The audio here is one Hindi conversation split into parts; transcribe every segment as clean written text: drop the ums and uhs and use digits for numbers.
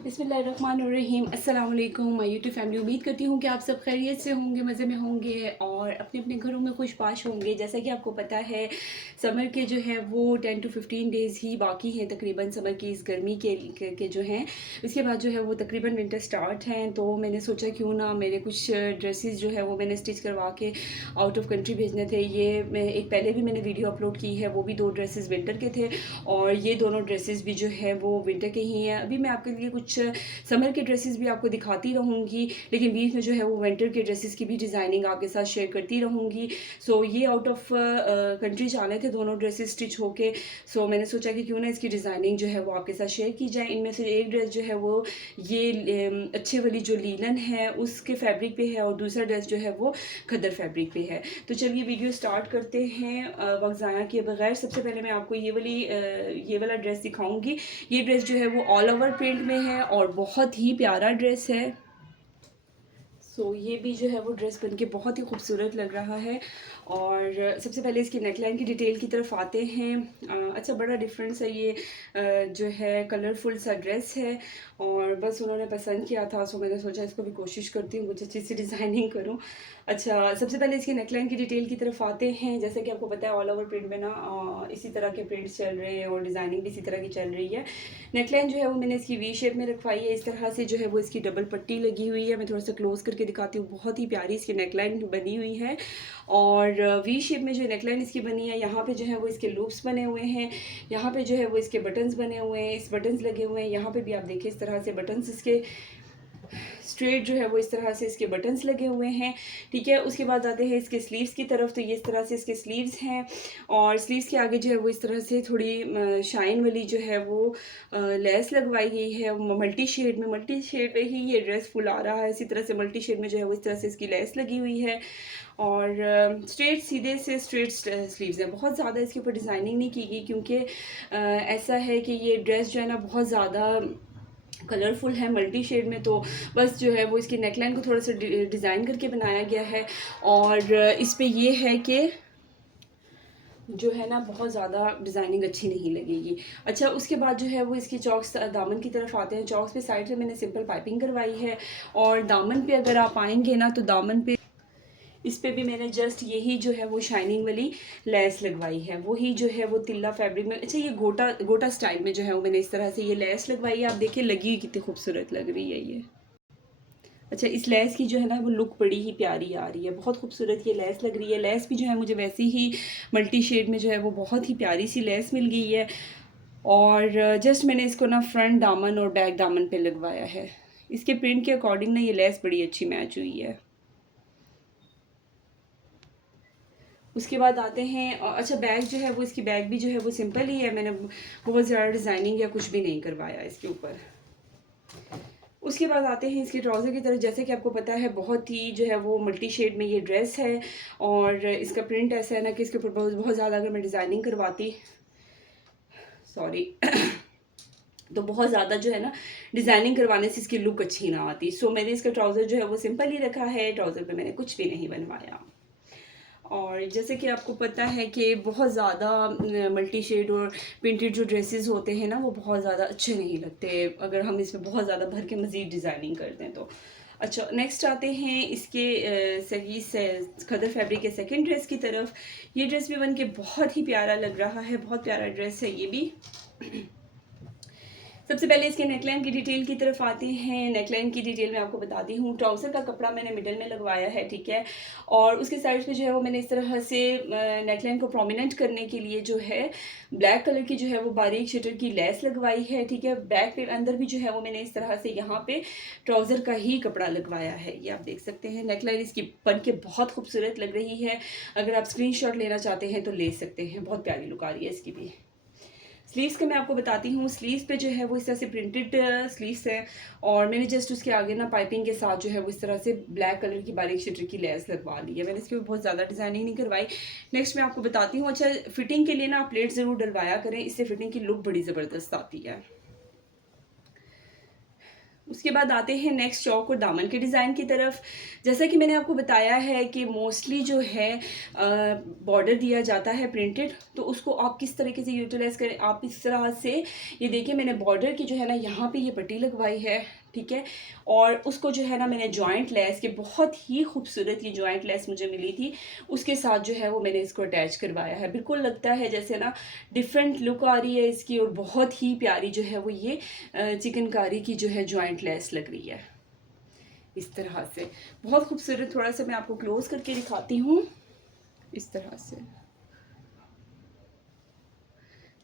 बिस्मिल्लाहिर्रहमानिर्रहीम। अस्सलाम वालेकुम माय यूट्यूब फैमिली। उम्मीद करती हूँ कि आप सब खैरियत से होंगे, मज़े में होंगे और अपने अपने घरों में खुशबाश होंगे। जैसा कि आपको पता है समर के जो है वो 10 to 15 डेज़ ही बाकी हैं तकरीबन समर की इस गर्मी के जो हैं। उसके बाद जो है वो तकरीबन विंटर स्टार्ट हैं। तो मैंने सोचा क्यों ना मेरे कुछ ड्रेसेस जो है वो मैंने स्टिच करवा के आउट ऑफ कंट्री भेजने थे। ये मैं एक पहले भी मैंने वीडियो अपलोड की है, वो भी 2 ड्रेसेस विंटर के थे और ये दोनों ड्रेसेस भी जो है वो विंटर के ही हैं। अभी मैं आपके लिए कुछ समर के ड्रेसेस भी आपको दिखाती रहूँगी, लेकिन बीच में जो है वो विंटर के ड्रेसेस की भी डिज़ाइनिंग आपके साथ शेयर करती रहूँगी। सो ये आउट ऑफ कंट्री जाने थे दोनों ड्रेसेस स्टिच होके। सो मैंने सोचा कि क्यों ना इसकी डिज़ाइनिंग जो है वो आपके साथ शेयर की जाए। इनमें से एक ड्रेस जो है वो ये अच्छे वाली जो लीलन है उसके फैब्रिक पे है और दूसरा ड्रेस जो है वो खद्दर फैब्रिक पे है। तो चलिए वीडियो स्टार्ट करते हैं वक्त ज़ाया किए बगैर। सबसे पहले मैं आपको ये वाला ड्रेस दिखाऊंगी। ये ड्रेस जो है वो ऑल ओवर प्रिंट में है और बहुत ही प्यारा ड्रेस है। ये भी जो है वो ड्रेस बनके बहुत ही खूबसूरत लग रहा है। और सबसे पहले इसकी नेकलाइन की डिटेल की तरफ आते हैं। अच्छा बड़ा डिफरेंस है ये जो है कलरफुल सा ड्रेस है और बस उन्होंने पसंद किया था, सो मैंने सोचा इसको भी कोशिश करती हूँ कुछ अच्छी सी डिज़ाइनिंग करूँ। अच्छा सबसे पहले इसकी नेकलाइन की डिटेल की तरफ आते हैं। जैसे कि आपको पता है ऑल ओवर प्रिंट में ना इसी तरह के प्रिंट्स चल रहे हैं और डिज़ाइनिंग भी इसी तरह की चल रही है। नेकलाइन जो है वो मैंने इसकी वी शेप में रखवाई है। इस तरह से जो है वो इसकी डबल पट्टी लगी हुई है। मैं थोड़ा सा क्लोज करके दिखाती हूँ। बहुत ही प्यारी इसकी नेकलाइन बनी हुई है और वी शेप में जो नेकलाइन इसकी बनी है, यहाँ पे जो है वो इसके लूप्स बने हुए हैं, यहाँ पे जो है वो इसके बटन्स बने हुए हैं, इस बटन्स लगे हुए हैं। यहाँ पे भी आप देखिए इस तरह से बटन्स इसके स्ट्रेट जो है वो इस तरह से इसके बटन्स लगे हुए हैं। ठीक है, उसके बाद आते हैं इसके स्लीव्स की तरफ। तो ये इस तरह से इसके स्लीव्स हैं और स्लीव्स के आगे जो है वो इस तरह से थोड़ी शाइन वाली जो है वो लेस लगवाई गई है मल्टी शेड में। मल्टी शेड में ही ये ड्रेस फुल आ रहा है। इसी तरह से मल्टी शेड में जो है वो इस तरह से इसकी लेस लगी हुई है और स्ट्रेट सीधे से स्ट्रेट स्लीव्स हैं। बहुत ज़्यादा इसके ऊपर डिज़ाइनिंग नहीं की गई क्योंकि ऐसा है कि ये ड्रेस जो है ना बहुत ज़्यादा कलरफुल है मल्टी शेड में। तो बस जो है वो इसकी नेकलाइन को थोड़ा सा डिज़ाइन करके बनाया गया है और इस पे ये है कि जो है ना बहुत ज़्यादा डिज़ाइनिंग अच्छी नहीं लगेगी। अच्छा उसके बाद जो है वो इसकी चॉक्स दामन की तरफ आते हैं। चॉक्स पे साइड से मैंने सिंपल पाइपिंग करवाई है और दामन पे अगर आप आएंगे ना तो दामन पे इस पे भी मैंने जस्ट यही जो है वो शाइनिंग वाली लेस लगवाई है, वही जो है वो तिल्ला फैब्रिक में। अच्छा ये गोटा गोटा स्टाइल में जो है वो मैंने इस तरह से ये लेस लगवाई है। आप देखिए लगी कितनी खूबसूरत लग रही है ये। अच्छा इस लेस की जो है ना वो लुक बड़ी ही प्यारी आ रही है, बहुत खूबसूरत ये लेस लग रही है। लेस भी जो है मुझे वैसी ही मल्टी शेड में जो है वो बहुत ही प्यारी सी लेस मिल गई है और जस्ट मैंने इसको ना फ्रंट दामन और बैक दामन पे लगवाया है। इसके प्रिंट के अकॉर्डिंग ना ये लेस बड़ी अच्छी मैच हुई है। उसके बाद आते हैं अच्छा बैग जो है वो इसकी बैग भी जो है वो सिंपल ही है। मैंने बहुत ज़्यादा डिज़ाइनिंग या कुछ भी नहीं करवाया इसके ऊपर। उसके बाद आते हैं इसके ट्राउज़र की तरफ। जैसे कि आपको पता है बहुत ही जो है वो मल्टी शेड में ये ड्रेस है और इसका प्रिंट ऐसा है ना कि इसके ऊपर बहुत बहुत ज़्यादा अगर मैं डिज़ाइनिंग करवाती सॉरी तो बहुत ज़्यादा जो है ना डिज़ाइनिंग करवाने से इसकी लुक अच्छी ना आती। सो मैंने इसका ट्राउज़र जो है वो सिंपल ही रखा है। ट्राउज़र पे मैंने कुछ भी नहीं बनवाया। और जैसे कि आपको पता है कि बहुत ज़्यादा मल्टी शेड और प्रिंटेड जो ड्रेसेस होते हैं ना वो बहुत ज़्यादा अच्छे नहीं लगते अगर हम इसमें बहुत ज़्यादा भर के मज़ीद डिज़ाइनिंग करते हैं तो। अच्छा नेक्स्ट आते हैं इसके सही से खदर फैब्रिक के सेकंड ड्रेस की तरफ। ये ड्रेस भी बन के बहुत ही प्यारा लग रहा है, बहुत प्यारा ड्रेस है ये भी। सबसे पहले इसके नेकलाइन की डिटेल की तरफ आते हैं। नेकलाइन की डिटेल मैं आपको बताती हूँ। ट्राउज़र का कपड़ा मैंने मिडल में लगवाया है, ठीक है, और उसके साइड पे जो है वो मैंने इस तरह से नेकलाइन को प्रोमिनेंट करने के लिए जो है ब्लैक कलर की जो है वो बारीक शटर की लेस लगवाई है, ठीक है। बैक पे अंदर भी जो है वो मैंने इस तरह से यहाँ पे ट्राउज़र का ही कपड़ा लगवाया है, ये आप देख सकते हैं। नेकलाइन इसकी बन के बहुत खूबसूरत लग रही है। अगर आप स्क्रीनशॉट लेना चाहते हैं तो ले सकते हैं, बहुत प्यारी लुक आ रही है इसकी भी। स्लीव्स का मैं आपको बताती हूँ। स्लीव्स पे जो है वो इस तरह से प्रिंटेड स्लीव्स है और मैंने जस्ट उसके आगे ना पाइपिंग के साथ जो है वो इस तरह से ब्लैक कलर की बारीक शटर की लेस लगवा ली है। मैंने इसके ऊपर बहुत ज़्यादा डिज़ाइनिंग नहीं करवाई। नेक्स्ट मैं आपको बताती हूँ। अच्छा फिटिंग के लिए ना आप प्लेट ज़रूर डलवाया करें, इससे फिटिंग की लुक बड़ी ज़बरदस्त आती है। उसके बाद आते हैं नेक्स्ट चौक और दामन के डिज़ाइन की तरफ। जैसा कि मैंने आपको बताया है कि मोस्टली जो है बॉर्डर दिया जाता है प्रिंटेड, तो उसको आप किस तरीके से यूटिलाइज़ करें, आप इस तरह से, ये देखिए मैंने बॉर्डर की जो है ना यहाँ पे ये पट्टी लगवाई है, ठीक है, और उसको जो है ना मैंने जॉइंट लेस के, बहुत ही खूबसूरत ये जॉइंट लेस मुझे मिली थी, उसके साथ जो है वो मैंने इसको अटैच करवाया है। बिल्कुल लगता है जैसे ना डिफरेंट लुक आ रही है इसकी, और बहुत ही प्यारी जो है वो ये चिकनकारी की जो है जॉइंट लेस लग रही है इस तरह से, बहुत खूबसूरत। थोड़ा सा मैं आपको क्लोज करके दिखाती हूँ इस तरह से,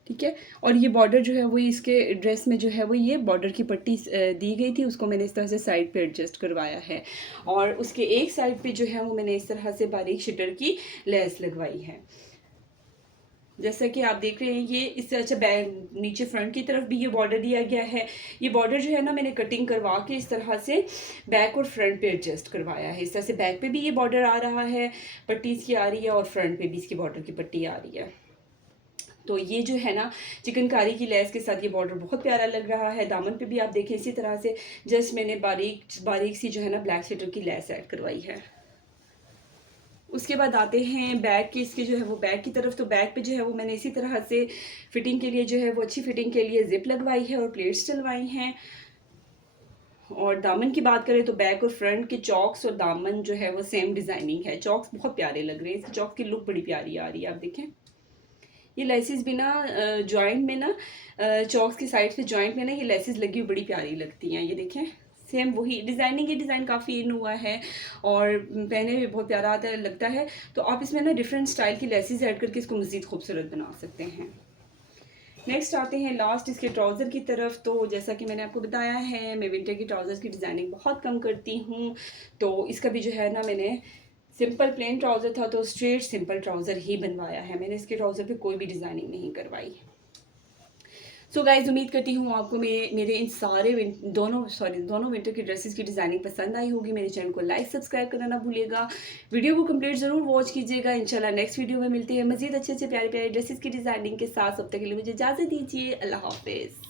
ठीक है। और ये बॉर्डर जो है वो इसके ड्रेस में जो है वो ये बॉर्डर की पट्टी दी गई थी, उसको मैंने इस तरह से साइड पे एडजस्ट करवाया है, और उसके एक साइड पे जो है वो मैंने इस तरह से बारीक शटर की लेस लगवाई है। जैसा कि आप देख रहे हैं ये इससे अच्छा बैक नीचे फ्रंट की तरफ भी ये बॉर्डर दिया गया है। ये बॉर्डर जो है ना मैंने कटिंग करवा के इस तरह से बैक और फ्रंट पे एडजस्ट करवाया है। इस तरह से बैक पे भी ये बॉर्डर आ रहा है, पट्टी इसकी आ रही है, और फ्रंट पे भी इसकी बॉर्डर की पट्टी आ रही है। तो ये जो है ना चिकनकारी की लेस के साथ ये बॉर्डर बहुत प्यारा लग रहा है। दामन पे भी आप देखें इसी तरह से जस्ट मैंने बारीक बारीक सी जो है ना ब्लैक शटर की लेस ऐड करवाई है। उसके बाद आते हैं बैक की, इसके जो है वो बैक की तरफ। तो बैक पे जो है वो मैंने इसी तरह से फिटिंग के लिए जो है वो अच्छी फिटिंग के लिए जिप लगवाई है और प्लेट्स डलवाई हैं। और दामन की बात करें तो बैक और फ्रंट के चॉक्स और दामन जो है वो सेम डिजाइनिंग है। चॉक्स बहुत प्यारे लग रहे हैं, इसकी चॉक्स की लुक बड़ी प्यारी आ रही है। आप देखें ये लेसेस भी ना जॉइंट में ना चॉक्स की साइड पे जॉइंट में ना ये लेसेस लगी हुई बड़ी प्यारी लगती हैं। ये देखें सेम वही डिज़ाइनिंग, ये डिज़ाइन काफ़ी इन हुआ है और पहने में बहुत प्यारा आता है लगता है। तो आप इसमें ना डिफरेंट स्टाइल की लेसेस ऐड करके इसको मज़ीद खूबसूरत बना सकते हैं। नेक्स्ट आते हैं लास्ट इसके ट्राउज़र की तरफ। तो जैसा कि मैंने आपको बताया है मैं विंटर की ट्राउज़र्स की डिज़ाइनिंग बहुत कम करती हूँ, तो इसका भी जो है ना मैंने सिंपल प्लेन ट्राउज़र था तो स्ट्रेट सिंपल ट्राउज़र ही बनवाया है। मैंने इसके ट्राउज़र पे कोई भी डिज़ाइनिंग नहीं करवाई। सो गाइज उम्मीद करती हूँ आपको मेरे इन सारे दोनों विंटर की ड्रेसेस की डिज़ाइनिंग पसंद आई होगी। मेरे चैनल को लाइक सब्सक्राइब करना ना भूलिएगा, वीडियो को कंप्लीट ज़रूर वॉच कीजिएगा। इंशाल्लाह नेक्स्ट वीडियो में मिलते हैं मज़ीद अच्छे अच्छे प्यारे प्यारे ड्रेसेस की डिज़ाइनिंग के साथ। अब तक के लिए मुझे इजाज़त दीजिए, अल्लाह हाफिज़।